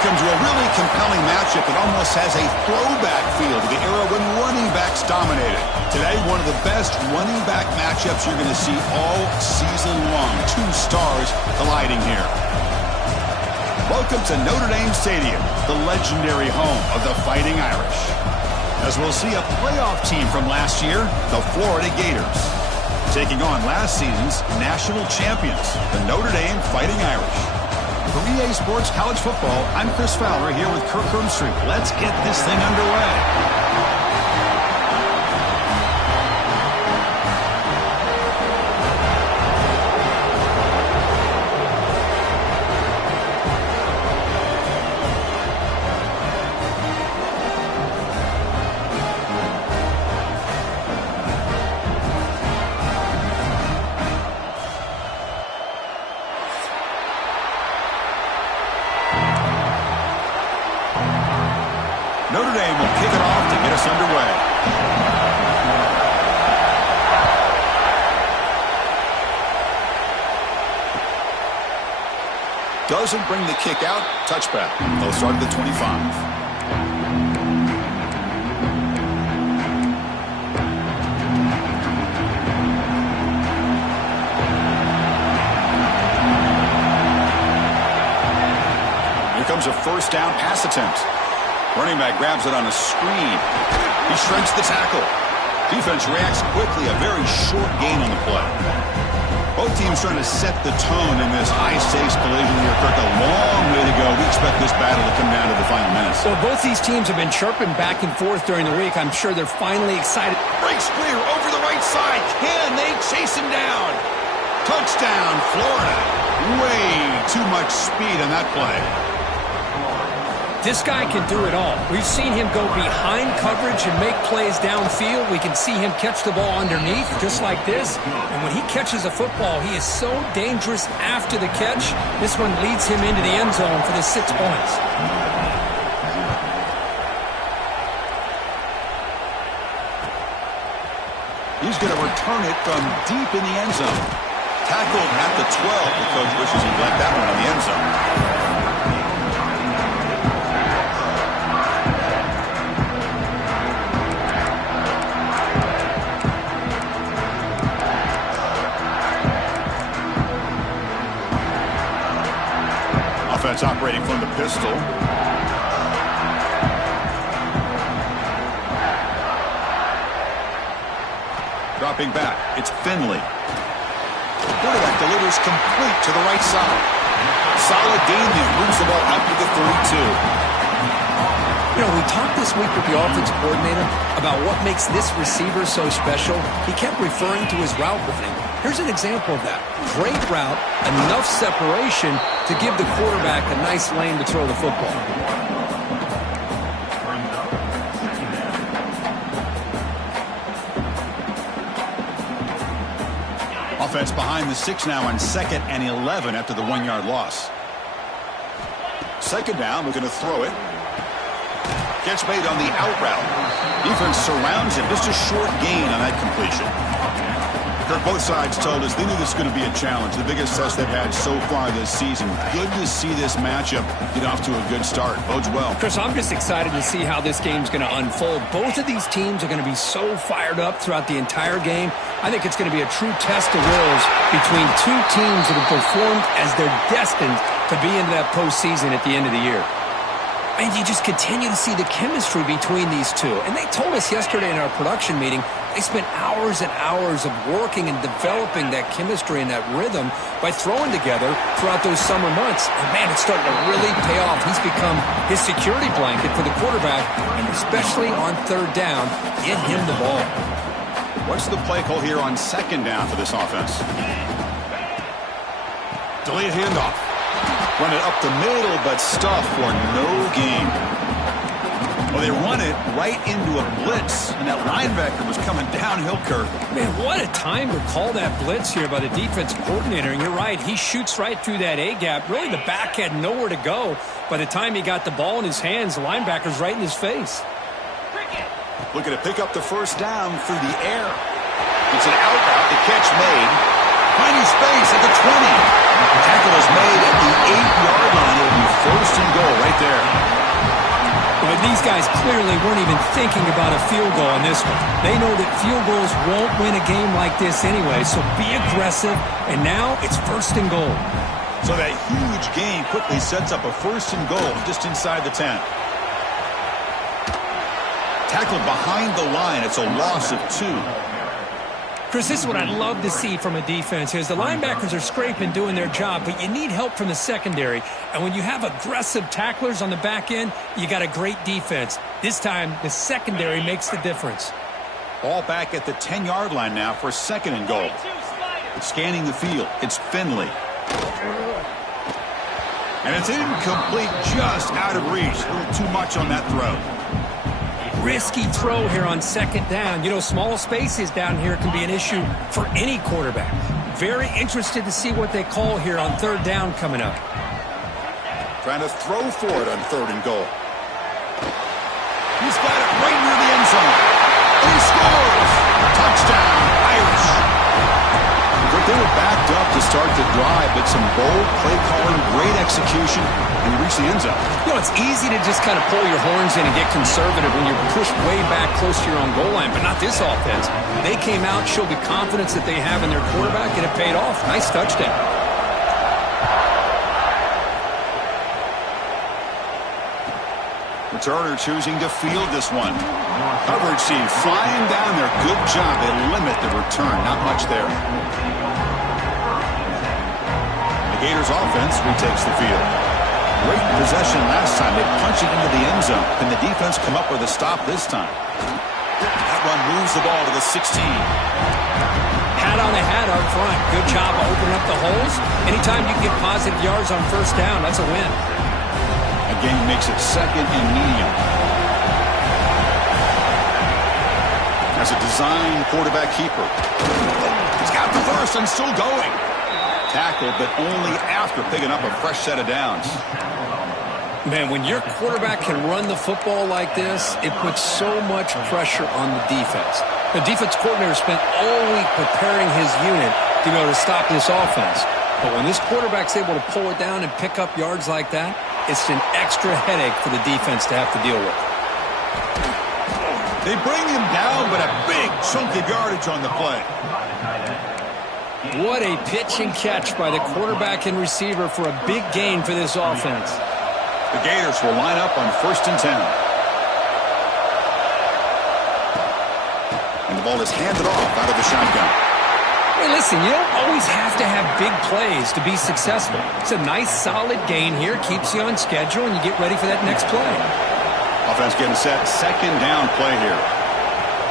Welcome to a really compelling matchup that almost has a throwback feel to the era when running backs dominated. Today, one of the best running back matchups you're going to see all season long. Two stars colliding here. Welcome to Notre Dame Stadium, the legendary home of the Fighting Irish. As we'll see a playoff team from last year, the Florida Gators, taking on last season's national champions, the Notre Dame Fighting Irish. For EA Sports College Football, I'm Chris Fowler here with Kirk Hermstreet. Let's get this thing underway. Notre Dame will kick it off to get us underway. Doesn't bring the kick out. Touchback. They'll start at the 25. Here comes a first down pass attempt. Running back grabs it on a screen. He shreds the tackle. Defense reacts quickly. A very short gain on the play. Both teams trying to set the tone in this high-stakes collision here. Kirk, a long way to go. We expect this battle to come down to the final minutes. Well, both these teams have been chirping back and forth during the week. I'm sure they're finally excited. Breaks clear over the right side. Can they chase him down? Touchdown, Florida. Way too much speed on that play. This guy can do it all. We've seen him go behind coverage and make plays downfield. We can see him catch the ball underneath, just like this. And when he catches a football, he is so dangerous after the catch. This one leads him into the end zone for the 6 points. He's going to return it from deep in the end zone. Tackled at the 12. The coach wishes he'd let that one in the end zone. Offense operating from the pistol. Dropping back, it's Finley. The quarterback delivers complete to the right side. Solid gain there, moves the ball up to the 32. You know, we talked this week with the offensive coordinator about what makes this receiver so special. He kept referring to his route running. Here's an example of that. Great route, enough separation to give the quarterback a nice lane to throw the football. Offense behind the 6 now on 2nd and 11 after the 1-yard loss. Second down, we're going to throw it. Gets made on the out route. Defense surrounds him. Just a short gain on that completion. Kirk, both sides told us they knew this was going to be a challenge. The biggest test they've had so far this season. Good to see this matchup get off to a good start. Bodes well. Chris, I'm just excited to see how this game's going to unfold. Both of these teams are going to be so fired up throughout the entire game. I think it's going to be a true test of wills between two teams that have performed as they're destined to be into that postseason at the end of the year. And you just continue to see the chemistry between these two. And they told us yesterday in our production meeting, they spent hours and hours of working and developing that chemistry and that rhythm by throwing together throughout those summer months. And, man, it's starting to really pay off. He's become his security blanket for the quarterback, and especially on third down, get him the ball. What's the play call here on second down for this offense? Delayed handoff. Run it up the middle, but stuff for no gain. Well, they run it right into a blitz, and that linebacker was coming downhill, Kirk. Man, what a time to call that blitz here by the defense coordinator. And you're right, he shoots right through that A-gap. Really, the back had nowhere to go. By the time he got the ball in his hands, the linebacker's right in his face. Looking to pick up the first down through the air. It's an out route, the catch made. Finding space at the 20. The tackle is made at the 8-yard line. It'll be first and goal right right there. But these guys clearly weren't even thinking about a field goal on this one. They know that field goals won't win a game like this anyway, so be aggressive, and now it's 1st and goal. So that huge gain quickly sets up a 1st and goal just inside the 10. Tackled behind the line. It's a loss of 2. Chris, this is what I'd love to see from a defense is the linebackers are scraping, doing their job, but you need help from the secondary. And when you have aggressive tacklers on the back end, you got a great defense. This time, the secondary makes the difference. Ball back at the 10-yard line now for 2nd and goal. Scanning the field. It's Finley. And it's incomplete, just out of reach. A little too much on that throw. Risky throw here on 2nd down. You know, small spaces down here can be an issue for any quarterback. Very interested to see what they call here on 3rd down coming up. Trying to throw for it on 3rd and goal. He's got it right near the end zone. And he scores! Touchdown, Irish. They were backed up to start the drive, but some bold play calling, great execution, and reach the end zone. You know, it's easy to just kind of pull your horns in and get conservative when you're pushed way back close to your own goal line, but not this offense. They came out, showed the confidence that they have in their quarterback, and it paid off. Nice touchdown. Returner choosing to field this one. Coverage team flying down there. Good job. They limit the return. Not much there. The Gators offense retakes the field. Great possession last time. They punch it into the end zone. Can the defense come up with a stop this time? That run moves the ball to the 16. Hat on the hat up front. Good job of opening up the holes. Anytime you can get positive yards on 1st down, that's a win. Again, makes it 2nd and medium. As a design quarterback keeper. He's got the 1st and still going. Tackled, but only after picking up a fresh set of downs. Man, when your quarterback can run the football like this, it puts so much pressure on the defense. The defense coordinator spent all week preparing his unit to be able to stop this offense. But when this quarterback's able to pull it down and pick up yards like that, it's an extra headache for the defense to have to deal with. They bring him down, but a big chunk of yardage on the play. What a pitch and catch by the quarterback and receiver for a big gain for this offense. The Gators will line up on 1st and 10. And the ball is handed off out of the shotgun. Hey, listen, you don't always have to have big plays to be successful. It's a nice, solid gain here. Keeps you on schedule, and you get ready for that next play. Offense getting set. 2nd down play here.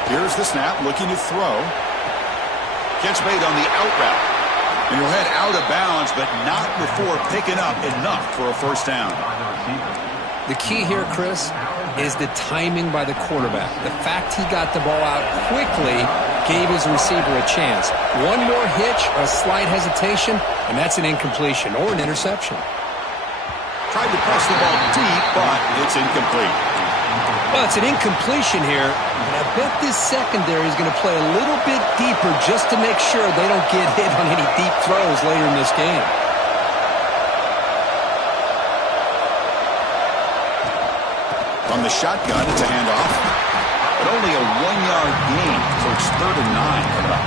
Here's the snap, looking to throw. Catch made on the out route. And he'll head out of bounds, but not before picking up enough for a 1st down. The key here, Chris, is the timing by the quarterback. The fact he got the ball out quickly gave his receiver a chance. One more hitch or a slight hesitation, and that's an incompletion or an interception. Tried to press the ball deep, but it's incomplete. Well, it's an incompletion here, but I bet this secondary is going to play a little bit deeper just to make sure they don't get hit on any deep throws later in this game. From the shotgun, it's a handoff, but only a 1-yard gain, so it's 3rd and 9 coming up.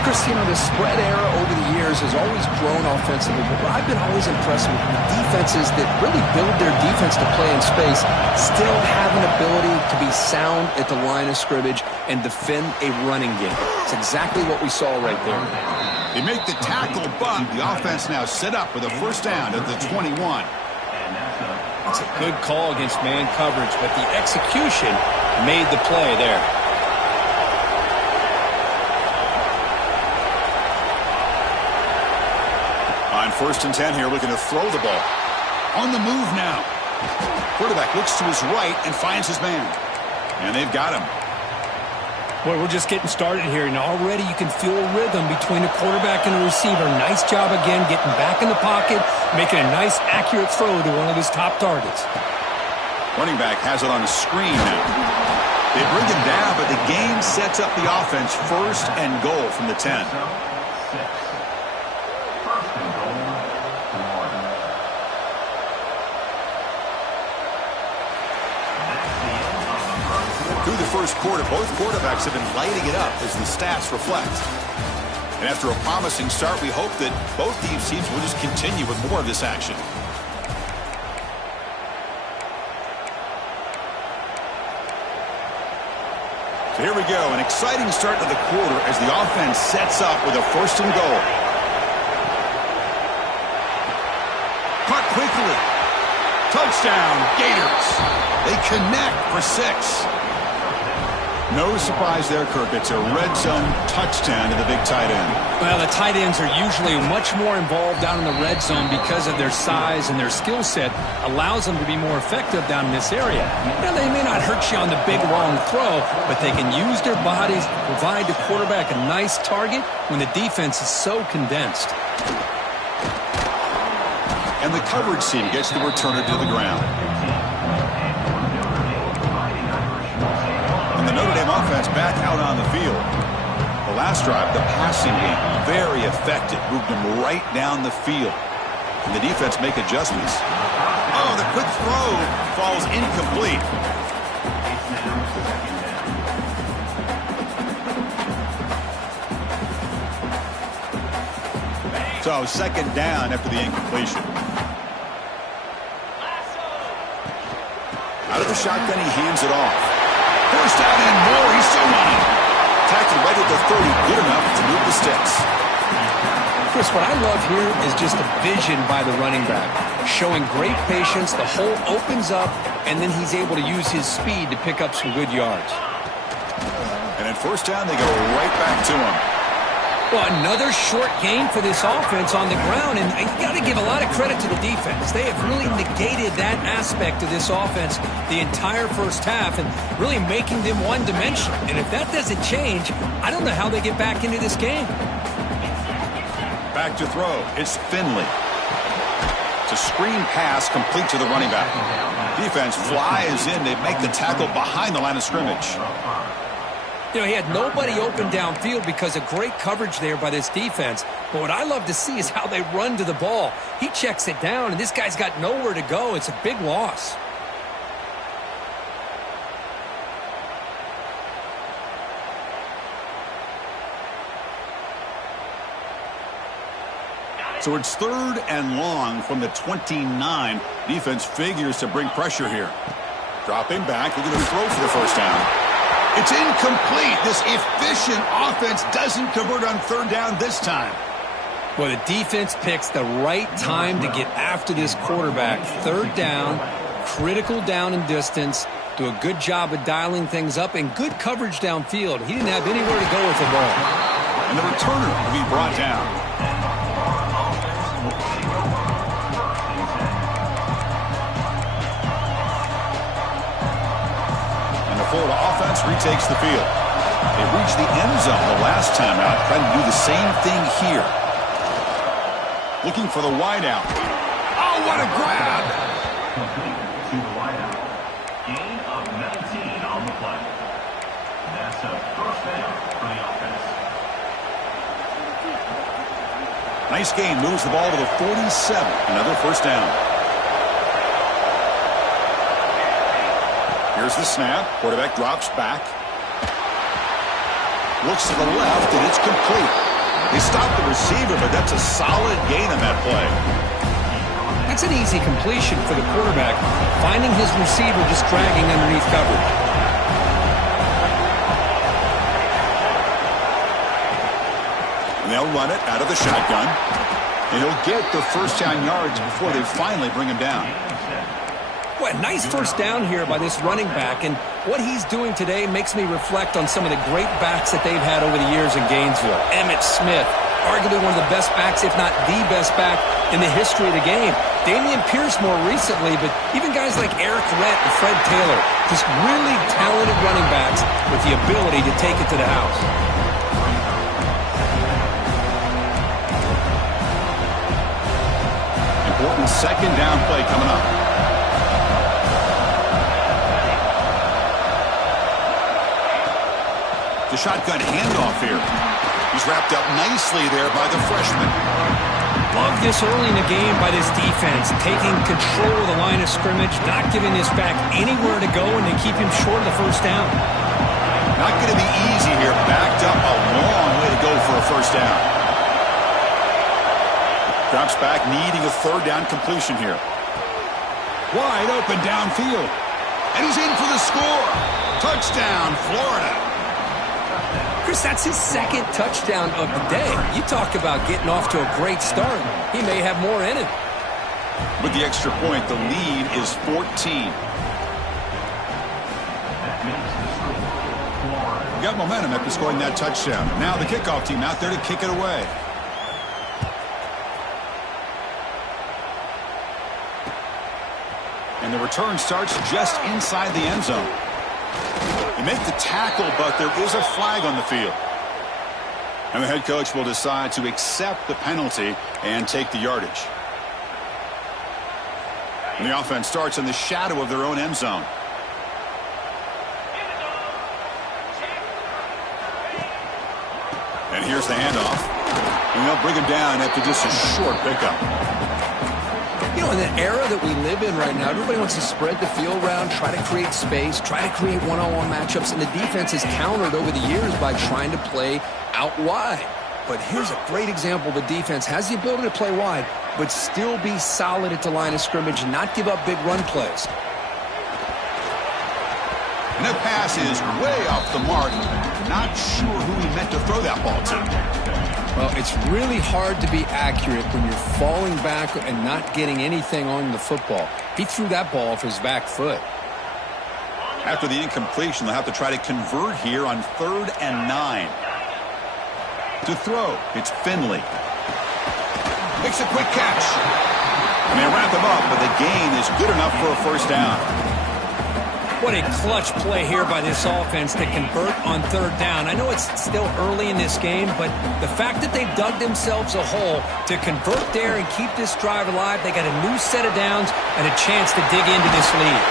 Chris, you know, the spread era over the years has always grown offensively, but I've been always impressed with defenses that really build their defense to play in space, still have an ability to be sound at the line of scrimmage and defend a running game. It's exactly what we saw right there. They make the tackle, but the offense now set up with a 1st down at the 21. It's a good call against man coverage, but the execution made the play there. On 1st and 10 here, looking to throw the ball. On the move now. Quarterback looks to his right and finds his man. And they've got him. Boy, we're just getting started here, and already you can feel a rhythm between the quarterback and the receiver. Nice job again getting back in the pocket, making a nice, accurate throw to one of his top targets. Running back has it on the screen now. They bring him down, but the game sets up the offense 1st and goal from the 10. first quarter, both quarterbacks have been lighting it up as the stats reflect. And after a promising start, we hope that both these teams will just continue with more of this action. So here we go, an exciting start to the quarter as the offense sets up with a 1st and goal. Caught quickly. Touchdown, Gators. They connect for 6. No surprise there, Kirk. It's a red zone touchdown to the big tight end. Well, the tight ends are usually much more involved down in the red zone because of their size and their skill set allows them to be more effective down in this area. Now, they may not hurt you on the big, long throw, but they can use their bodies to provide the quarterback a nice target when the defense is so condensed. And the coverage team gets the returner to the ground. And the Notre Dame offense back out on the field. The last drive, the passing game, very effective. Moved them right down the field. And the defense make adjustments. Oh, the quick throw falls incomplete. So 2nd down after the incompletion. Out of the shotgun, he hands it off. 1st down and more. He's still running. Tackled right at the 30. Good enough to move the sticks. Chris, what I love here is just the vision by the running back. Showing great patience. The hole opens up, and then he's able to use his speed to pick up some good yards. And at 1st down, they go right back to him. Well, another short game for this offense on the ground, and you got to give a lot of credit to the defense. They have really negated that aspect of this offense the entire 1st half and really making them one-dimensional. And if that doesn't change, I don't know how they get back into this game. Back to throw. It's Finley. It's a screen pass complete to the running back. Defense flies in. They make the tackle behind the line of scrimmage. You know, he had nobody open downfield because of great coverage there by this defense. But what I love to see is how they run to the ball. He checks it down, and this guy's got nowhere to go. It's a big loss. So it's 3rd and long from the 29. Defense figures to bring pressure here. Dropping back, looking to throw for the 1st down. It's incomplete. This efficient offense doesn't convert on 3rd down this time. Well, the defense picks the right time to get after this quarterback. 3rd down, critical down and distance. Do a good job of dialing things up and good coverage downfield. He didn't have anywhere to go with the ball. And the returner will be brought down. Florida offense retakes the field. They reached the end zone the last time out, trying to do the same thing here. Looking for the wideout. Oh, what a grab! To the wideout. Gain of 19 on the play. That's a 1st down for the offense. Nice gain. Moves the ball to the 47. Another 1st down. Here's the snap. Quarterback drops back. Looks to the left, and it's complete. They stopped the receiver, but that's a solid gain on that play. That's an easy completion for the quarterback, finding his receiver just dragging underneath coverage. And they'll run it out of the shotgun. And he'll get the 1st down yards before they finally bring him down. What a nice 1st down here by this running back, and what he's doing today makes me reflect on some of the great backs that they've had over the years in Gainesville. Emmitt Smith, arguably one of the best backs, if not the best back in the history of the game. Damian Pierce more recently, but even guys like Eric Rett and Fred Taylor, just really talented running backs with the ability to take it to the house. Important 2nd down play coming up. The shotgun handoff here. He's wrapped up nicely there by the freshman. Love this early in the game by this defense, taking control of the line of scrimmage, not giving this back anywhere to go, and they keep him short of the 1st down. Not going to be easy here. Backed up a long way to go for a first down. Drops back, needing a third down completion here. Wide open downfield. And he's in for the score. Touchdown, Florida. Chris, that's his second touchdown of the day. You talk about getting off to a great start. He may have more in it. With the extra point, the lead is 14. Got momentum after scoring that touchdown. Now the kickoff team out there to kick it away. And the return starts just inside the end zone. You make the tackle, but there is a flag on the field. And the head coach will decide to accept the penalty and take the yardage. And the offense starts in the shadow of their own end zone. And here's the handoff. And they'll bring him down after just a short pickup. You know, in the era that we live in right now, everybody wants to spread the field around, try to create space, try to create one-on-one matchups, and the defense has countered over the years by trying to play out wide. But here's a great example. The defense has the ability to play wide, but still be solid at the line of scrimmage and not give up big run plays. And that pass is way off the mark. Not sure who he meant to throw that ball to. Well, it's really hard to be accurate when you're falling back and not getting anything on the football. He threw that ball off his back foot. After the incompletion, they'll have to try to convert here on 3rd and 9. To throw, it's Finley. Makes a quick catch. And they wrap him up, but the gain is good enough for a first down. What a clutch play here by this offense to convert on 3rd down. I know it's still early in this game, but the fact that they've dug themselves a hole to convert there and keep this drive alive, they got a new set of downs and a chance to dig into this lead.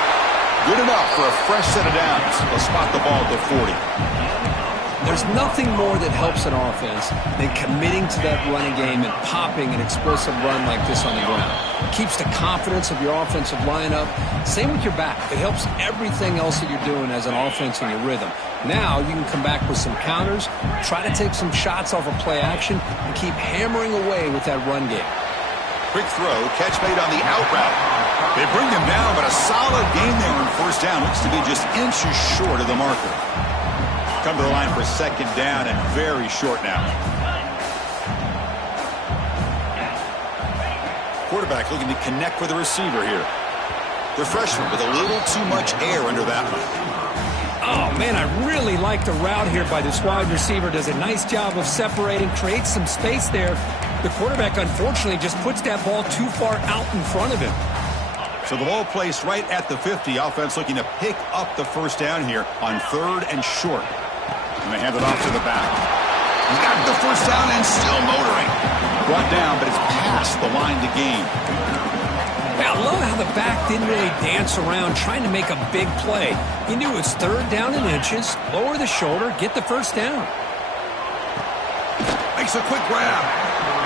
Good enough for a fresh set of downs. They'll spot the ball at the 40. There's nothing more that helps an offense than committing to that running game and popping an explosive run like this on the ground. It keeps the confidence of your offensive lineup. Same with your back. It helps everything else that you're doing as an offense in your rhythm. Now you can come back with some counters, try to take some shots off of play action, and keep hammering away with that run game. Quick throw, catch made on the out route. They bring him down, but a solid gain there on first down. Looks to be just inches short of the marker. Come to the line for 2nd down and very short now. Quarterback looking to connect with the receiver here. The freshman with a little too much air under that one. Oh, man, I really like the route here by this wide receiver. Does a nice job of separating, creates some space there. The quarterback, unfortunately, just puts that ball too far out in front of him. So the ball placed right at the 50. Offense looking to pick up the first down here on 3rd and short. And they hand it off to the back. He's got the first down and still motoring. Brought down, but it's past the line to gain. I love how the back didn't really dance around trying to make a big play. He knew it was 3rd down in inches, lower the shoulder, get the first down. Makes a quick grab.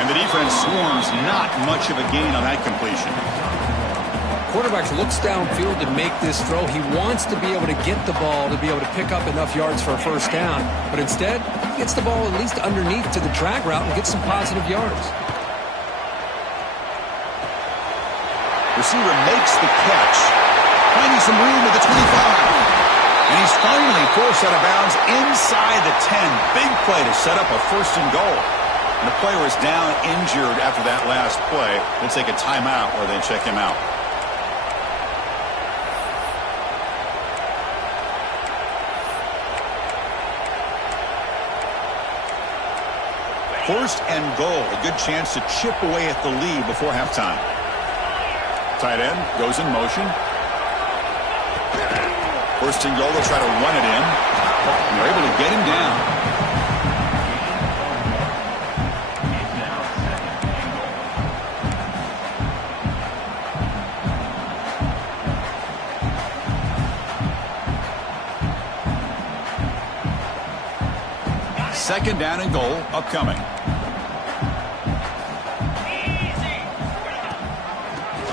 And the defense swarms, not much of a gain on that completion. Quarterback looks downfield to make this throw. He wants to be able to get the ball to be able to pick up enough yards for a first down. But instead, he gets the ball at least underneath to the drag route and gets some positive yards. Receiver makes the catch, finding some room at the 25. And he's finally forced out of bounds inside the 10. Big play to set up a 1st and goal. And the player is down injured after that last play. We'll take a timeout or then check him out. 1st and goal. A good chance to chip away at the lead before halftime. Tight end goes in motion. 1st and goal. They'll try to run it in. And they're able to get him down. Second down and goal upcoming.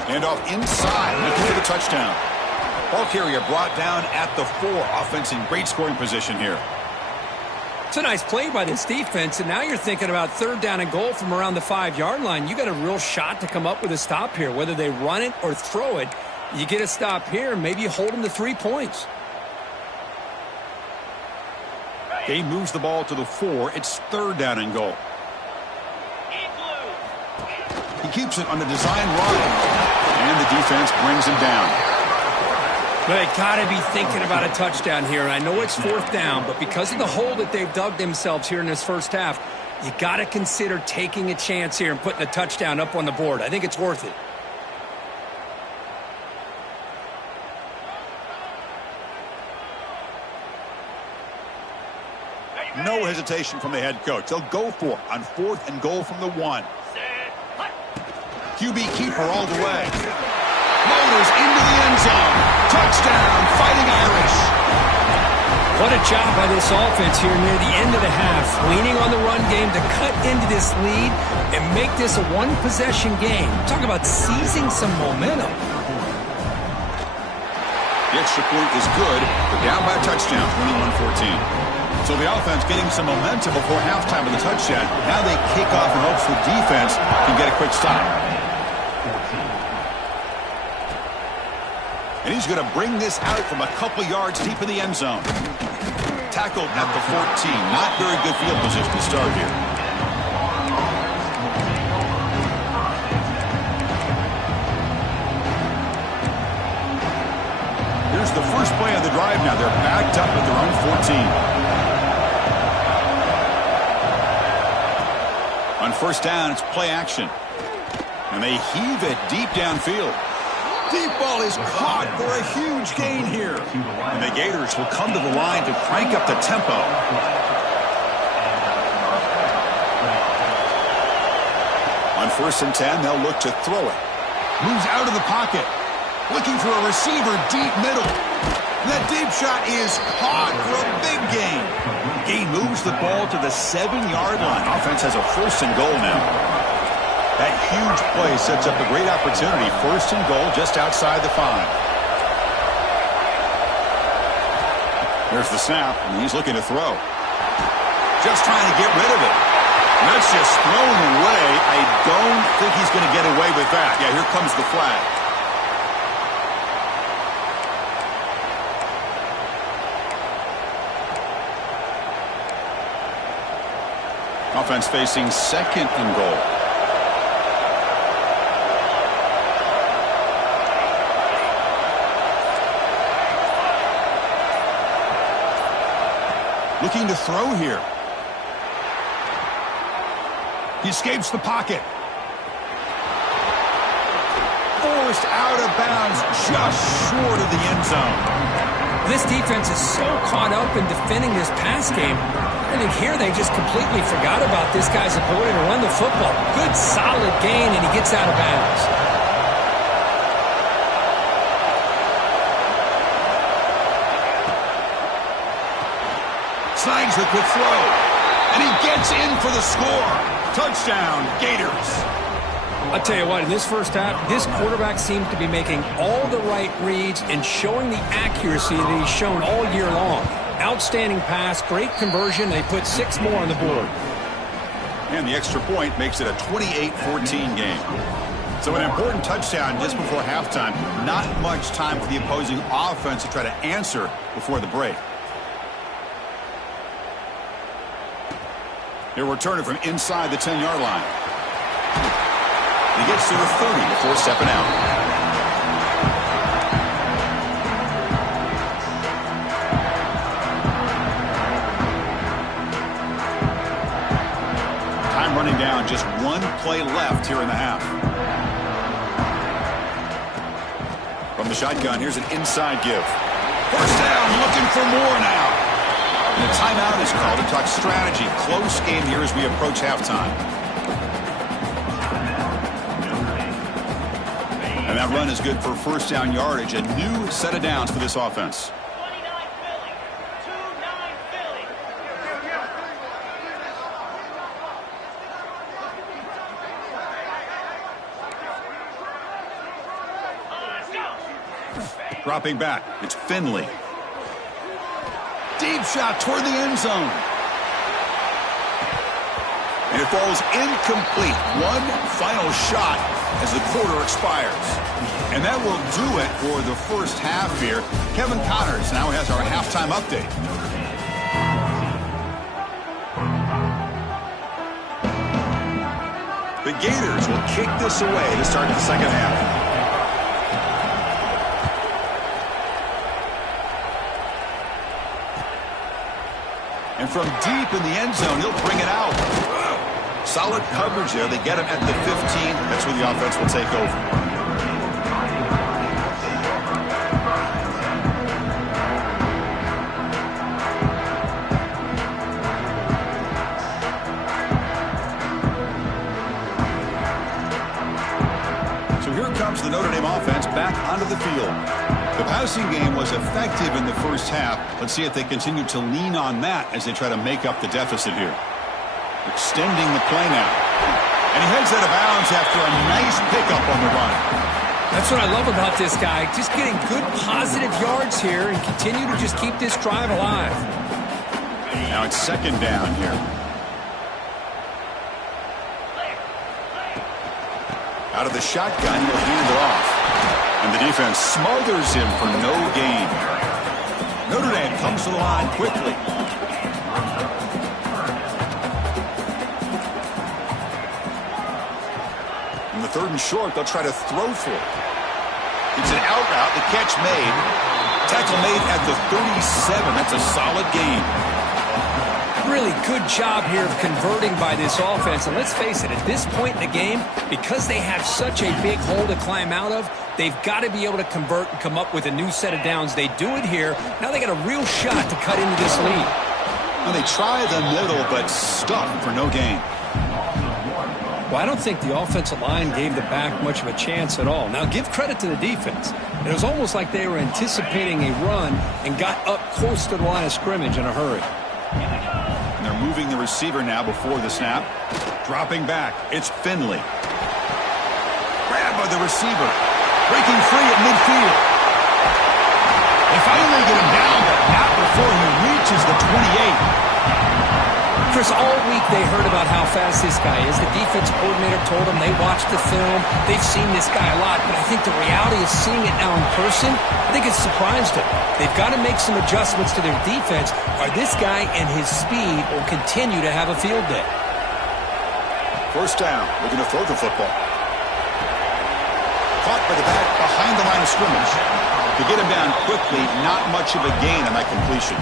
Handoff inside, looking for the touchdown. Ball carrier brought down at the 4. Offense in great scoring position here. It's a nice play by this defense, and now you're thinking about 3rd down and goal from around the 5-yard line. You got a real shot to come up with a stop here. Whether they run it or throw it, you get a stop here, maybe you hold them to 3 points. He moves the ball to the 4. It's 3rd down and goal. He keeps it on the design run, and the defense brings him down. They got to be thinking about a touchdown here. And I know it's 4th down, but because of the hole that they've dug themselves here in this first half, you got to consider taking a chance here and putting a touchdown up on the board. I think it's worth it. No hesitation from the head coach. They'll go for it on 4th and goal from the 1. QB keeper all the way. Motors into the end zone. Touchdown, Fighting Irish. What a job by this offense here near the end of the half. Leaning on the run game to cut into this lead and make this a 1-possession game. Talk about seizing some momentum. The extra point is good. They're down by a touchdown, 21-14. So the offense getting some momentum before halftime of the touchdown. Now they kick off in hopes the defense can get a quick stop. And he's going to bring this out from a couple yards deep in the end zone. Tackled at the 14. Not very good field position to start here. Here's the first play of the drive now. They're backed up at their own 14. On 1st down, it's play action. And they heave it deep downfield. Deep ball is caught for a huge gain here. And the Gators will come to the line to crank up the tempo. On 1st and 10, they'll look to throw it. Moves out of the pocket. Looking for a receiver deep middle. That deep shot is caught for a big gain. Gain moves the ball to the 7-yard line. Offense has a 1st and goal now. That huge play sets up a great opportunity. 1st and goal just outside the 5. There's the snap, and he's looking to throw. Just trying to get rid of it. And that's just thrown away. I don't think he's going to get away with that. Yeah, here comes the flag. Offense facing 2nd and goal. Looking to throw here. He escapes the pocket. Forced out of bounds just short of the end zone. This defense is so caught up in defending this pass game. I think here they just completely forgot about this guy's ability to run the football. Good, solid gain, and he gets out of bounds. Snags the quick throw. And he gets in for the score. Touchdown, Gators. I'll tell you what, in this first half, this quarterback seems to be making all the right reads and showing the accuracy that he's shown all year long. Outstanding pass, great conversion. They put 6 more on the board. And the extra point makes it a 28-14 game. So an important touchdown just before halftime. Not much time for the opposing offense to try to answer before the break. They're returning from inside the 10-yard line. He gets to the 30 before stepping out. Time running down, just 1 play left here in the half. From the shotgun, here's an inside give. 1st down, looking for more now. And a timeout is called to talk strategy. Close game here as we approach halftime. And that run is good for 1st down yardage. A new set of downs for this offense. 29 Philly. 2-9 Philly. Dropping back, it's Finley. Deep shot toward the end zone. falls incomplete. One final shot as the quarter expires. And that will do it for the first half here. Kevin Connors now has our halftime update. The Gators will kick this away to start the second half. And from deep in the end zone, he'll bring it out. Solid coverage there. They get him at the 15. That's where the offense will take over. So here comes the Notre Dame offense back onto the field. The passing game was effective in the first half. Let's see if they continue to lean on that as they try to make up the deficit here. Extending the play now. And he heads out of bounds after a nice pickup on the run. That's what I love about this guy. Just getting good positive yards here and continue to just keep this drive alive. Now it's second down here. Out of the shotgun, he'll hand it off. And the defense smothers him for no gain. Notre Dame comes to the line quickly. In the third and short, they'll try to throw for it. It's an out route. The catch made. Tackle made at the 37. That's a solid gain. Really good job here of converting by this offense. And let's face it, at this point in the game, because they have such a big hole to climb out of, they've got to be able to convert and come up with a new set of downs. They do it here. Now they got a real shot to cut into this lead. Well, they try the middle, but stuck for no gain. Well, I don't think the offensive line gave the back much of a chance at all. Now, give credit to the defense. It was almost like they were anticipating a run and got up close to the line of scrimmage in a hurry. And they're moving the receiver now before the snap. Dropping back. It's Finley. Grabbed by the receiver. Breaking free at midfield. They finally get him down, but not before he reaches the 28. Chris, all week they heard about how fast this guy is. The defense coordinator told them they watched the film. They've seen this guy a lot, but I think the reality of seeing it now in person, I think it's surprised them. They've got to make some adjustments to their defense, or this guy and his speed will continue to have a field day. First down, looking to throw the football. Caught by the back behind the line of scrimmage. To get him down quickly, not much of a gain on that completion.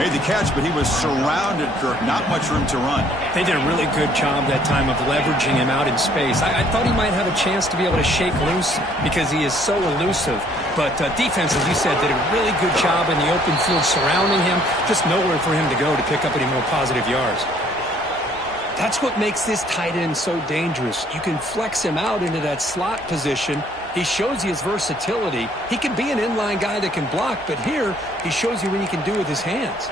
Made the catch, but he was surrounded, Kirk. Not much room to run. They did a really good job that time of leveraging him out in space. I thought he might have a chance to be able to shake loose because he is so elusive. But defense, as you said, did a really good job in the open field surrounding him. Just nowhere for him to go to pick up any more positive yards. That's what makes this tight end so dangerous. You can flex him out into that slot position. He shows you his versatility. He can be an inline guy that can block, but here he shows you what he can do with his hands.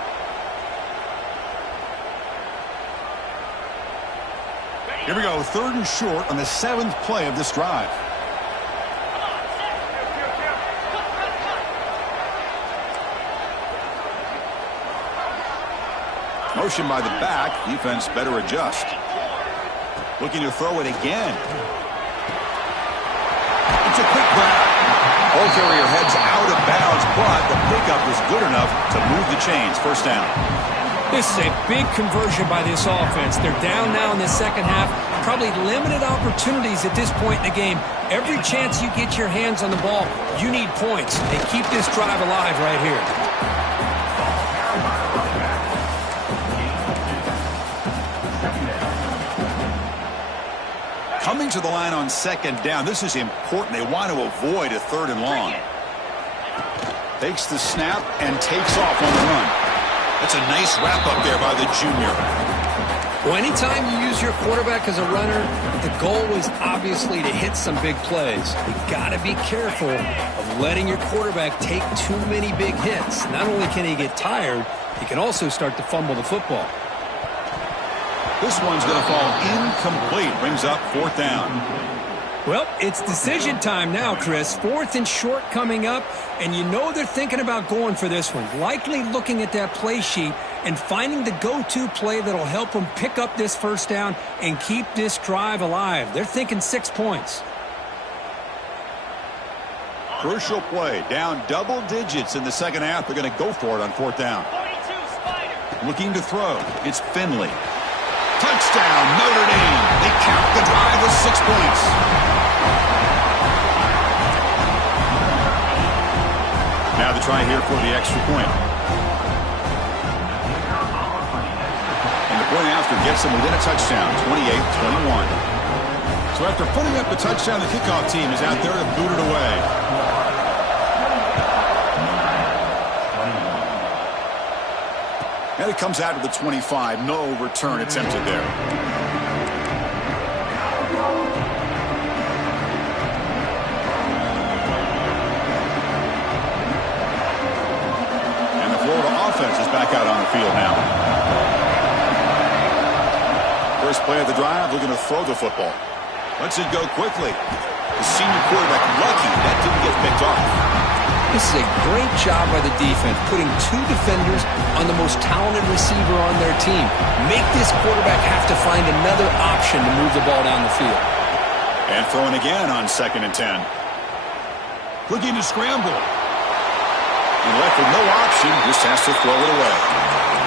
Here we go, third and short on the 7th play of this drive. Motion by the back. Defense better adjust. Looking to throw it again. It's a quick grab. Ball carrier heads out of bounds, but the pickup was good enough to move the chains. First down. This is a big conversion by this offense. They're down now in the second half. Probably limited opportunities at this point in the game. Every chance you get your hands on the ball, you need points. They keep this drive alive right here. Coming to the line on second down. This is important. They want to avoid a third and long. Takes the snap and takes off on the run. That's a nice wrap up there by the junior. Well, anytime you use your quarterback as a runner, the goal is obviously to hit some big plays. You've got to be careful of letting your quarterback take too many big hits. Not only can he get tired, he can also start to fumble the football. This one's going to fall incomplete. Brings up fourth down. Well, it's decision time now, Chris. 4th and short coming up, and you know they're thinking about going for this one. Likely looking at that play sheet and finding the go-to play that'll help them pick up this first down and keep this drive alive. They're thinking 6 points. Crucial play. Down double digits in the second half. They're going to go for it on 4th down. Looking to throw. It's Finley. Touchdown, Notre Dame. They cap the drive with 6 points. Now the try here for the extra point. And the point after gets them within a touchdown, 28-21. So after putting up the touchdown, the kickoff team is out there to boot it away. And it comes out to the 25. No return attempted there. And the Florida offense is back out on the field now. First play of the drive, looking to throw the football. Lets it go quickly. The senior quarterback lucky that didn't get picked off. This is a great job by the defense, putting 2 defenders on the most talented receiver on their team. Make this quarterback have to find another option to move the ball down the field. And throwing again on 2nd and 10. Looking to scramble. And left with no option, just has to throw it away.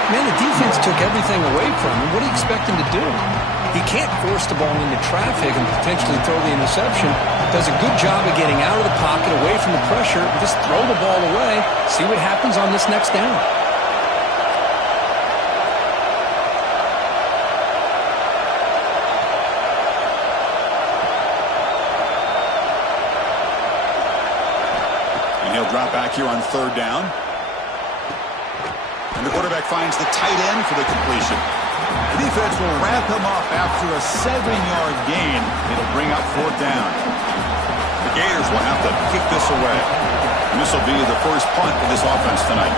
Man, the defense took everything away from him. What do you expect him to do? He can't force the ball into traffic and potentially throw the interception. Does a good job of getting out of the pocket, away from the pressure. Just throw the ball away. See what happens on this next down. And he'll drop back here on 3rd down. And the quarterback finds the tight end for the completion. The defense will wrap him up after a 7-yard gain. It'll bring up 4th down. The Gators will have to kick this away. And this will be the first punt of this offense tonight.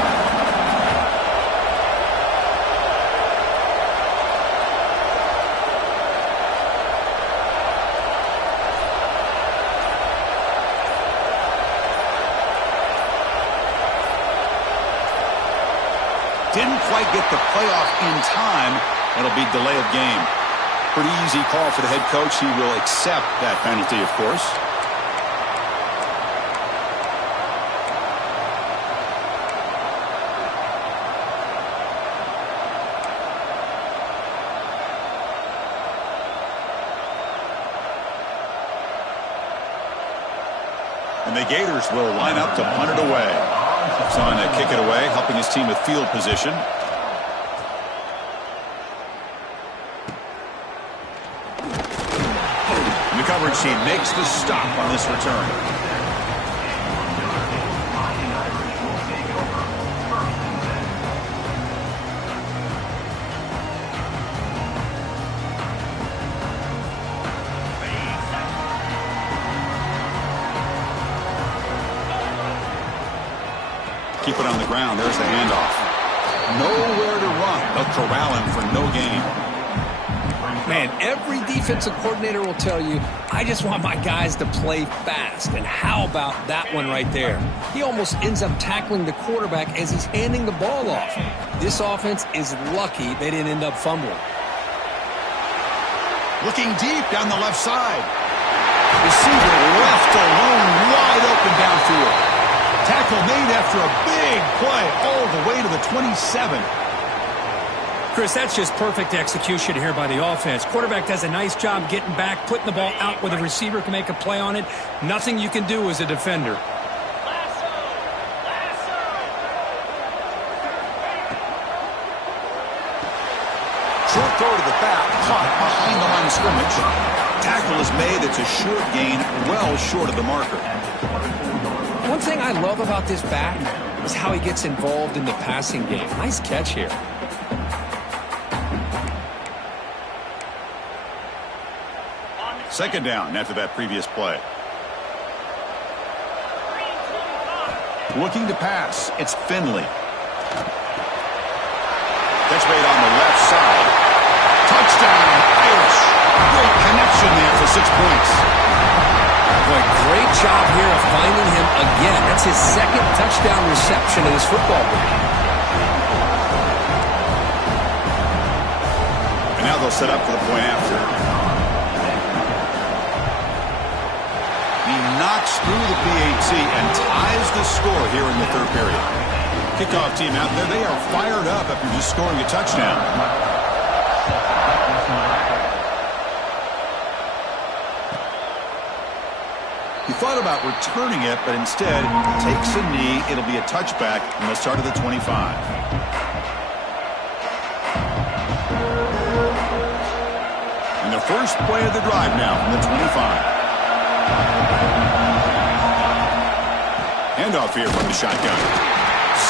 Didn't quite get the playoff in time. It'll be delay of game. Pretty easy call for the head coach. He will accept that penalty, of course. And the Gators will line up to punt it away. Trying to kick it away, helping his team with field position. And the coverage team makes the stop on this return. Keep it on the ground. There's the handoff. Nowhere to run. They'll corral him for no gain. Man, every defensive coordinator will tell you, I just want my guys to play fast. And how about that one right there? He almost ends up tackling the quarterback as he's handing the ball off. This offense is lucky they didn't end up fumbling. Looking deep down the left side. Receiver left alone, wide open downfield. Tackle made after a big play all the way to the 27. Chris, that's just perfect execution here by the offense. Quarterback does a nice job getting back, putting the ball out where the receiver can make a play on it. Nothing you can do as a defender. Short throw to the back, caught behind the line of scrimmage. Tackle is made. It's a short gain, well short of the marker. One thing I love about this back is how he gets involved in the passing game. Nice catch here. Second down after that previous play. Looking to pass. It's Finley. That's made on the left side. Touchdown, Irish. Great connection there for 6 points. Boy, great job here of finding him again. That's his second touchdown reception in this football game. set up for the point after. He knocks through the PAT and ties the score here in the third period. Kickoff team out there, they are fired up after just scoring a touchdown. He thought about returning it, but instead takes a knee. It'll be a touchback, and they'll start at the 25. And the first play of the drive now from the 25. Handoff here from the shotgun.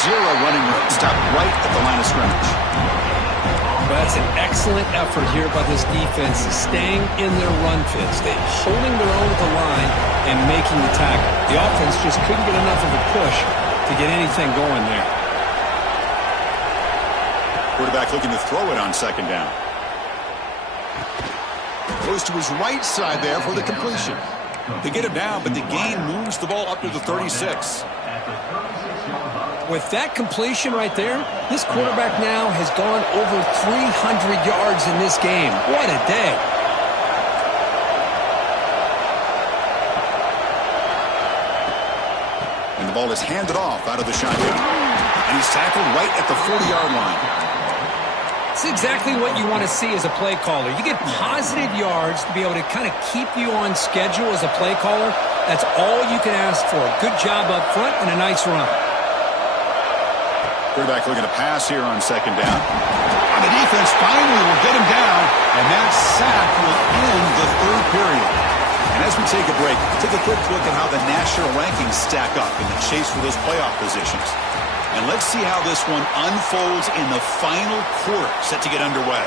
Zero running room. Stop right at the line of scrimmage. Well, that's an excellent effort here by this defense, staying in their run fits. They're holding their own at the line and making the tackle. The offense just couldn't get enough of a push to get anything going there. Quarterback looking to throw it on second down. Goes to his right side there for the completion. They get him down, but the gain moves the ball up to the 36. With that completion right there, this quarterback now has gone over 300 yards in this game. What a day. And the ball is handed off out of the shotgun. And he's tackled right at the 40-yard line. It's exactly what you want to see as a play caller. You get positive yards to be able to kind of keep you on schedule as a play caller. That's all you can ask for. Good job up front and a nice run. Quarterback looking to pass here on second down. And the defense finally will get him down, and that sack will end the third period. And as we take a break, take a quick look at how the national rankings stack up in the chase for those playoff positions. And let's see how this one unfolds in the final quarter set to get underway.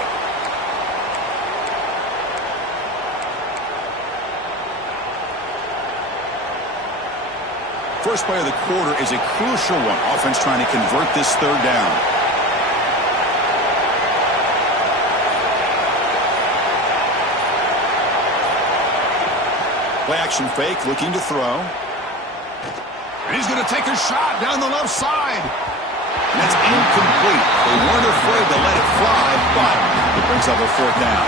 First play of the quarter is a crucial one. Offense trying to convert this third down. Play action fake, looking to throw. And he's going to take a shot down the left side. And that's incomplete. They weren't afraid to let it fly, but it brings up a fourth down.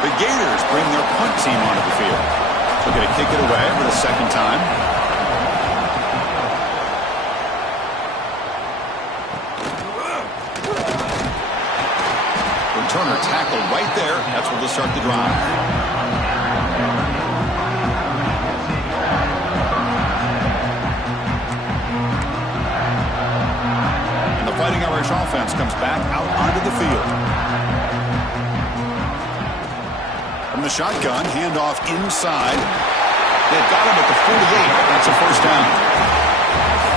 The Gators bring their punt team onto the field. They're going to kick it away for the second time. Returner tackled right there. That's where they'll start the drive. And the Fighting Irish offense comes back out onto the field. From the shotgun, handoff inside. They've got him at the 48. That's a first down.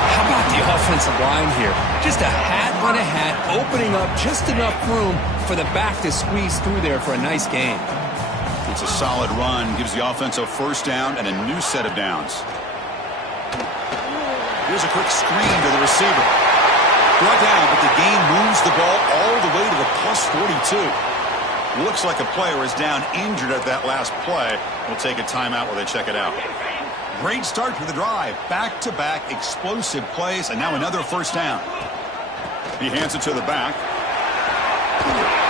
How about the offensive line here? Just a hat on a hat, opening up just enough room for the back to squeeze through there for a nice gain. It's a solid run, gives the offense a first down and a new set of downs. Here's a quick screen to the receiver. Brought down, but the gain moves the ball all the way to the plus 42. Looks like a player is down injured at that last play. We'll take a timeout while they check it out. Great start to the drive. Back-to-back explosive plays, and now another first down. He hands it to the back.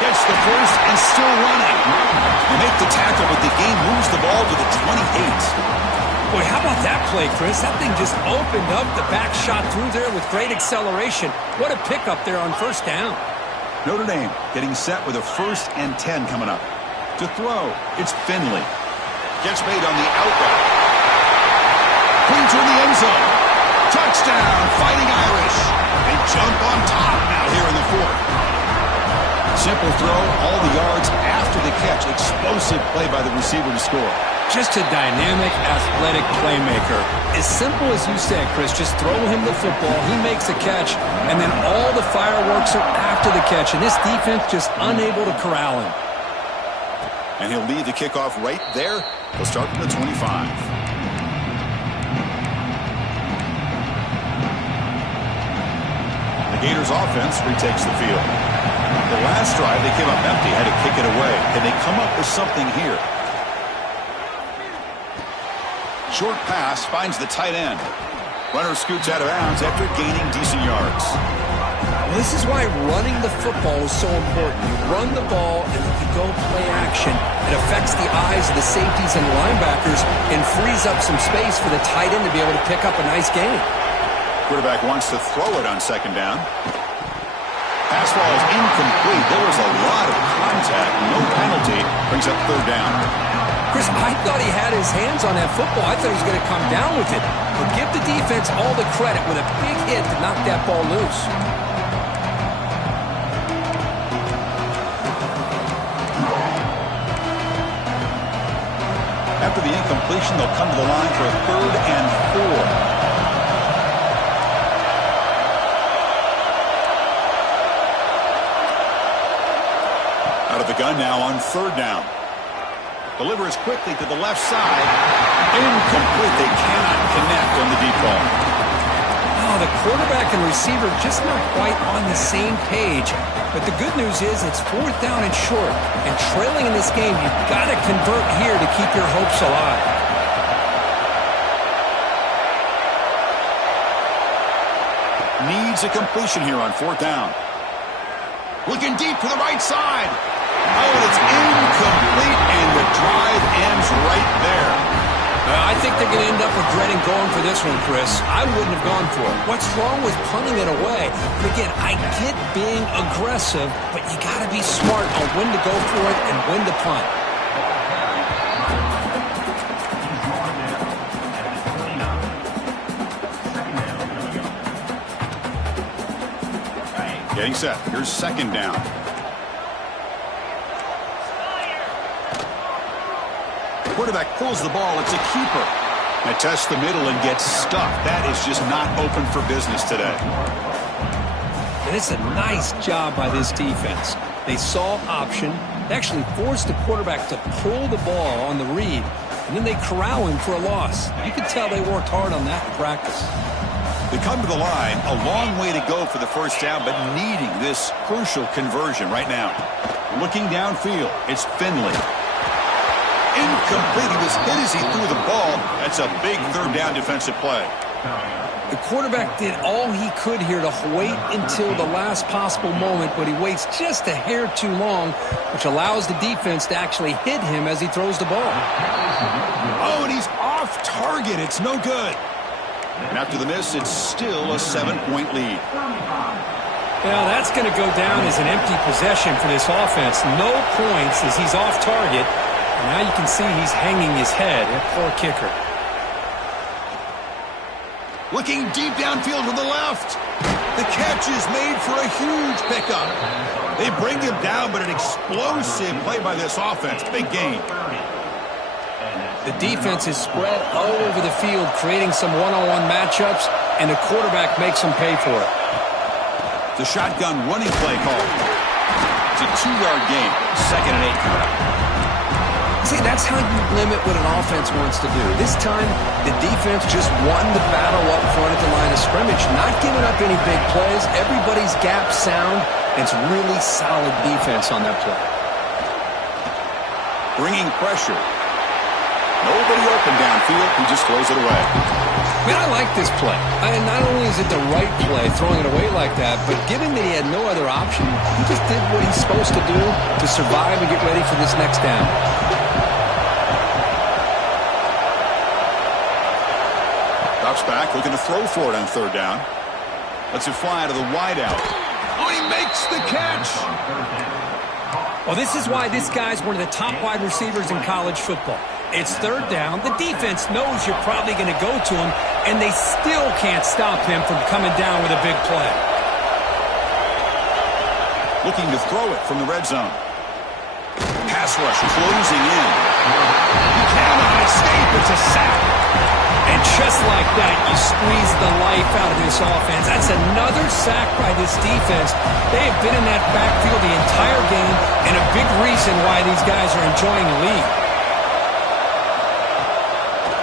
Gets the first and still running. They make the tackle, but the gain moves the ball to the 28. Boy, how about that play, Chris? That thing just opened up. The back shot through there with great acceleration. What a pickup there on first down. Notre Dame getting set with a 1st and 10 coming up. To throw, it's Finley. Gets made on the out route. Brings her in the end zone. Touchdown, Fighting Irish. They jump on top now here in the fourth. Simple throw, all the yards after the catch. Explosive play by the receiver to score. Just a dynamic, athletic playmaker. As simple as you said, Chris, just throw him the football. He makes a catch, and then all the fireworks are after the catch, and this defense just unable to corral him. And he'll lead the kickoff right there. He'll start from the 25. The Gators offense retakes the field. The last drive, they came up empty, had to kick it away. Can they come up with something here? Short pass finds the tight end. Runner scoots out of bounds after gaining decent yards. Well, this is why running the football is so important. You run the ball, and then you go play action. It affects the eyes of the safeties and linebackers and frees up some space for the tight end to be able to pick up a nice gain. Quarterback wants to throw it on second down. Pass ball is incomplete. There was a lot of contact. No penalty. Brings up third down. Chris, I thought he had his hands on that football. I thought he was going to come down with it. But give the defense all the credit with a big hit to knock that ball loose. After the incompletion, they'll come to the line for a 3rd and 4. Out of the gun now on 3rd down. Delivers quickly to the left side. Incomplete. They cannot connect on the deep ball. Oh, the quarterback and receiver just not quite on the same page. But the good news is it's 4th down and short. And trailing in this game, you've got to convert here to keep your hopes alive. Needs a completion here on 4th down. Looking deep to the right side. Oh, and it's incomplete, and the drive ends right there. I think they're going to end up regretting going for this one, Chris. I wouldn't have gone for it. What's wrong with punting it away? And again, I get being aggressive, but you got to be smart on when to go for it and when to punt. Getting set. Here's 2nd down. Quarterback pulls the ball. It's a keeper. And tests the middle and gets stuck. That is just not open for business today. And it's a nice job by this defense. They saw option. They actually forced the quarterback to pull the ball on the read. And then they corral him for a loss. You can tell they worked hard on that in practice. They come to the line. A long way to go for the 1st down, but needing this crucial conversion right now. Looking downfield. It's Finley. Incomplete. He was hit as he threw the ball. That's a big 3rd down defensive play. The quarterback did all he could here to wait until the last possible moment, but he waits just a hair too long, which allows the defense to actually hit him as he throws the ball. Oh, and he's off target. It's no good. And after the miss, it's still a 7-point lead. Well, that's going to go down as an empty possession for this offense. No points as he's off target. And now you can see he's hanging his head. That poor kicker. Looking deep downfield to the left. The catch is made for a huge pickup. They bring him down, but an explosive play by this offense. Big gain. The defense is spread all over the field, creating some one-on-one matchups, and the quarterback makes them pay for it. The shotgun running play call. It's a 2-yard gain. 2nd and 8 coming up. See, that's how you limit what an offense wants to do. This time, the defense just won the battle up front at the line of scrimmage, not giving up any big plays. Everybody's gap sound. It's really solid defense on that play. Bringing pressure. Nobody open downfield. He just throws it away. Man, I like this play. And not only is it the right play, throwing it away like that, but given that he had no other option, he just did what he's supposed to do to survive and get ready for this next down. Drops back, looking to throw for it on 3rd down. Lets it fly to the wideout. Oh, he makes the catch. Well, this is why this guy's one of the top wide receivers in college football. It's 3rd down. The defense knows you're probably going to go to him, and they still can't stop him from coming down with a big play. Looking to throw it from the red zone. Pass rush closing in. He cannot escape. It's a sack. And just like that, you squeeze the life out of this offense. That's another sack by this defense. They have been in that backfield the entire game, and a big reason why these guys are enjoying the lead.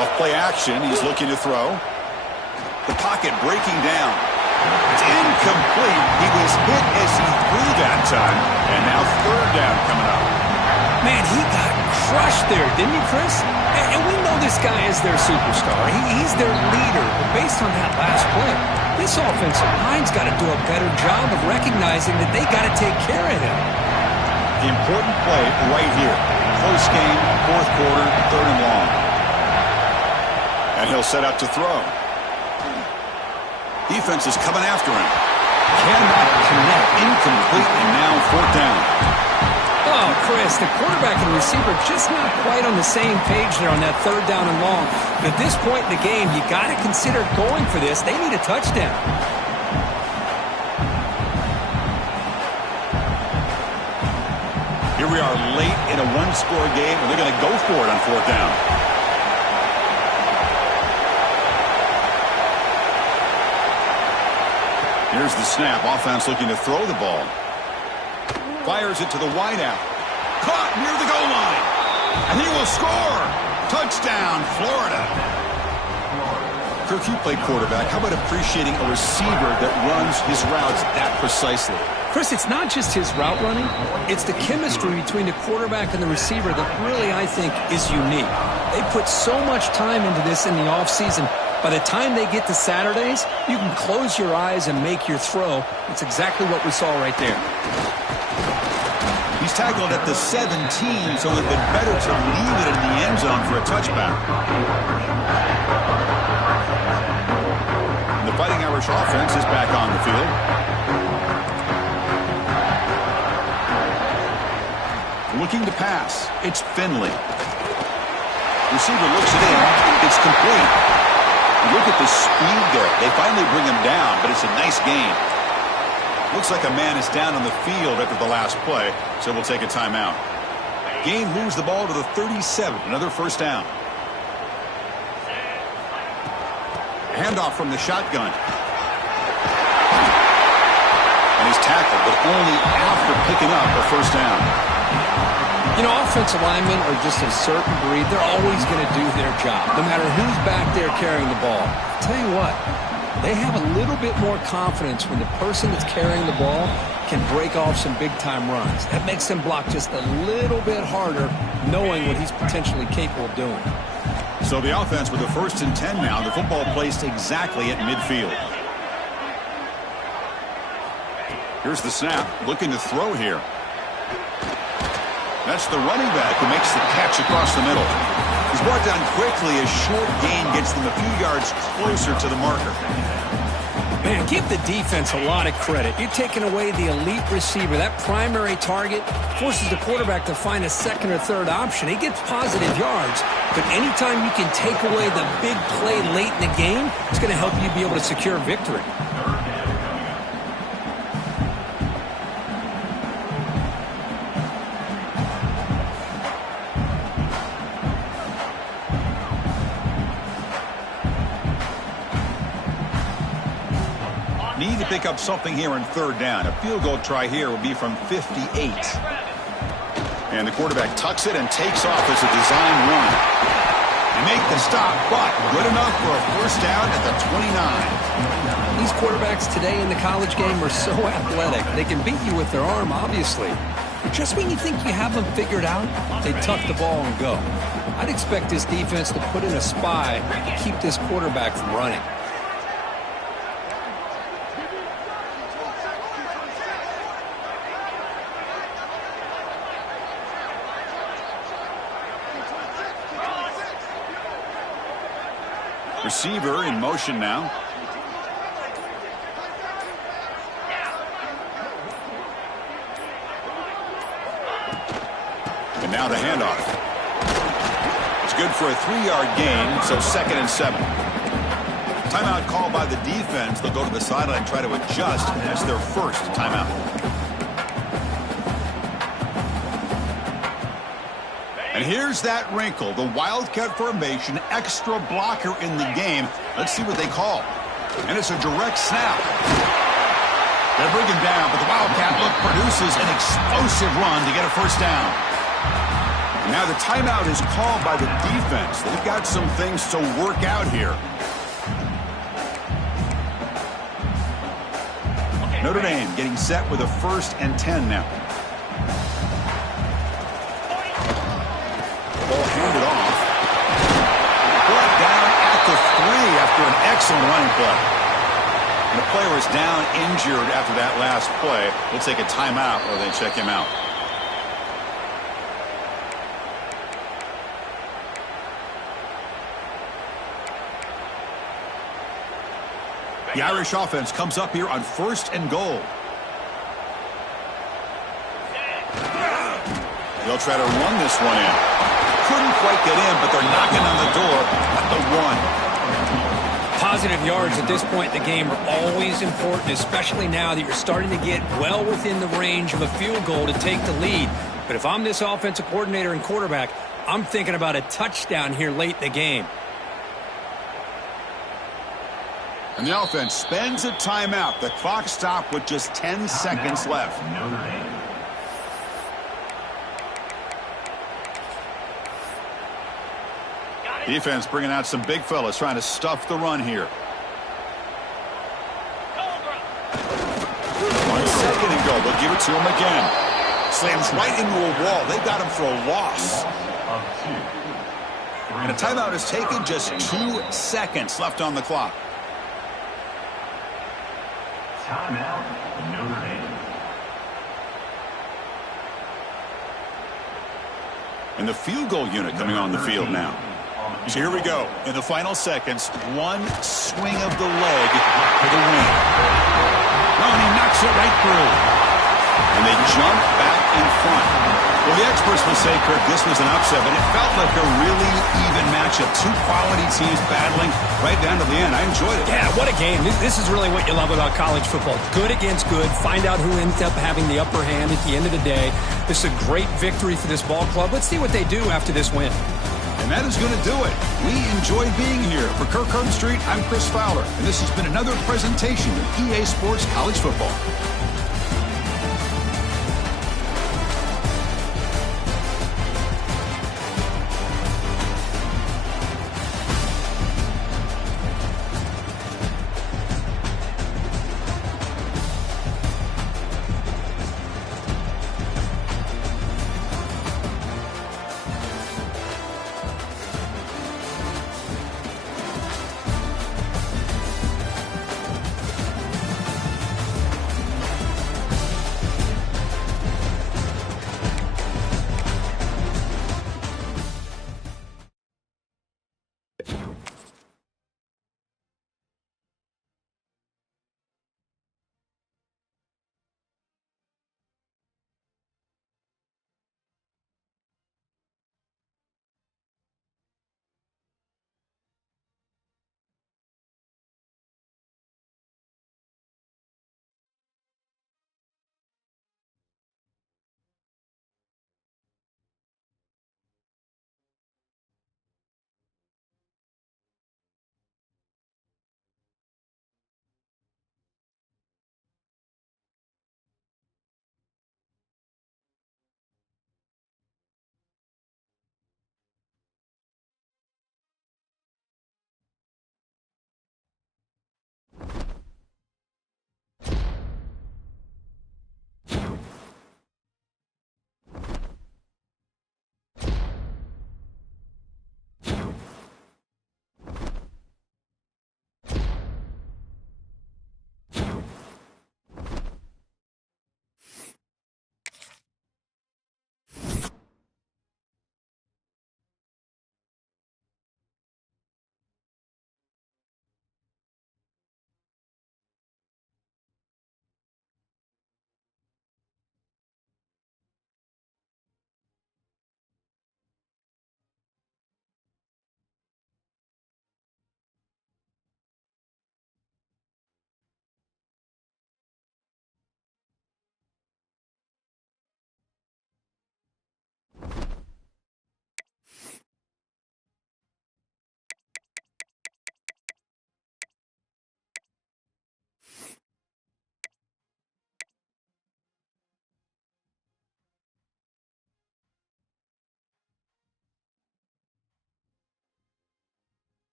Off play action, he's looking to throw. The pocket breaking down. It's incomplete. He was hit as he threw that time. And now 3rd down coming up. Man, he got crushed there, didn't he, Chris? And we know this this guy is their superstar. He's their leader. But based on that last play, this offensive line's got to do a better job of recognizing that they got to take care of him. The important play right here. Close game, fourth quarter, 3rd and long. And he'll set up to throw. Defense is coming after him. Cannot connect, incomplete, and now 4th down. Oh, Chris, the quarterback and receiver just not quite on the same page there on that 3rd down and long. But at this point in the game, you got to consider going for this. They need a touchdown. Here we are late in a one-score game, and they're going to go for it on 4th down. Here's the snap. Offense looking to throw the ball. Fires it to the wideout. Caught near the goal line. And he will score. Touchdown, Florida. Kirk, you played quarterback. How about appreciating a receiver that runs his routes that precisely? Chris, it's not just his route running. It's the chemistry between the quarterback and the receiver that really, I think, is unique. They put so much time into this in the offseason. By the time they get to Saturdays, you can close your eyes and make your throw. It's exactly what we saw right there. He's tackled at the 17, so it would have been better to leave it in the end zone for a touchback. The Fighting Irish offense is back on the field. Looking to pass. It's Finley. Receiver looks it in. It's complete. Look at the speed there. They finally bring him down, but it's a nice game. Looks like a man is down on the field after the last play, so we'll take a timeout. Gain moves the ball to the 37, another 1st down. Handoff from the shotgun. And he's tackled, but only after picking up a 1st down. You know, offensive linemen are just a certain breed. They're always going to do their job, no matter who's back there carrying the ball. I'll tell you what, they have a little bit more confidence when the person that's carrying the ball can break off some big-time runs. That makes them block just a little bit harder, knowing what he's potentially capable of doing. So the offense with the 1st and 10 now. The football placed exactly at midfield. Here's the snap. Looking to throw here. That's the running back who makes the catch across the middle. He's brought down quickly. A short gain gets them a few yards closer to the marker. Man, give the defense a lot of credit. You're taking away the elite receiver. That primary target forces the quarterback to find a 2nd or 3rd option. He gets positive yards, but anytime you can take away the big play late in the game, it's going to help you be able to secure victory. Need to pick up something here on 3rd down. A field goal try here would be from 58. And the quarterback tucks it and takes off as a design run. They make the stop, but good enough for a 1st down at the 29. These quarterbacks today in the college game are so athletic. They can beat you with their arm, obviously. But just when you think you have them figured out, they tuck the ball and go. I'd expect this defense to put in a spy to keep this quarterback from running. Receiver in motion now. And now the handoff. It's good for a 3-yard gain, so 2nd and 7. Timeout called by the defense. They'll go to the sideline and try to adjust. That's their 1st timeout. And here's that wrinkle, the Wildcat formation, extra blocker in the game. Let's see what they call. And it's a direct snap. They'll bring him down, but the Wildcat look produces an explosive run to get a 1st down. Now the timeout is called by the defense. They've got some things to work out here. Notre Dame getting set with a 1st and 10 now. Ball handed off. Excellent running play. And the player is down injured after that last play. We'll take a timeout while they check him out. The Irish offense comes up here on 1st and goal. They'll try to run this one in. Couldn't quite get in, but they're knocking on the door at the 1. Positive yards at this point in the game are always important, especially now that you're starting to get well within the range of a field goal to take the lead. But if I'm this offensive coordinator and quarterback, I'm thinking about a touchdown here late in the game. And the offense spends a timeout. The clock stopped with just 10 seconds left. Defense bringing out some big fellas trying to stuff the run here. 1 second and go. They'll give it to him again. Slams right into a wall. They got him for a loss. And a timeout is taken. Just 2 seconds left on the clock. Timeout, Notre Dame. And the field goal unit coming on the field now. So here we go. In the final seconds, one swing of the leg for the win. Oh, and he knocks it right through. And they jump back in front. Well, the experts will say, Kirk, this was an upset, but it felt like a really even matchup. 2 quality teams battling right down to the end. I enjoyed it. Yeah, what a game. This is really what you love about college football. Good against good. Find out who ends up having the upper hand at the end of the day. This is a great victory for this ball club. Let's see what they do after this win. And that is going to do it. We enjoyed being here. For Kirk Herbstreit, I'm Chris Fowler, and this has been another presentation of EA Sports College Football.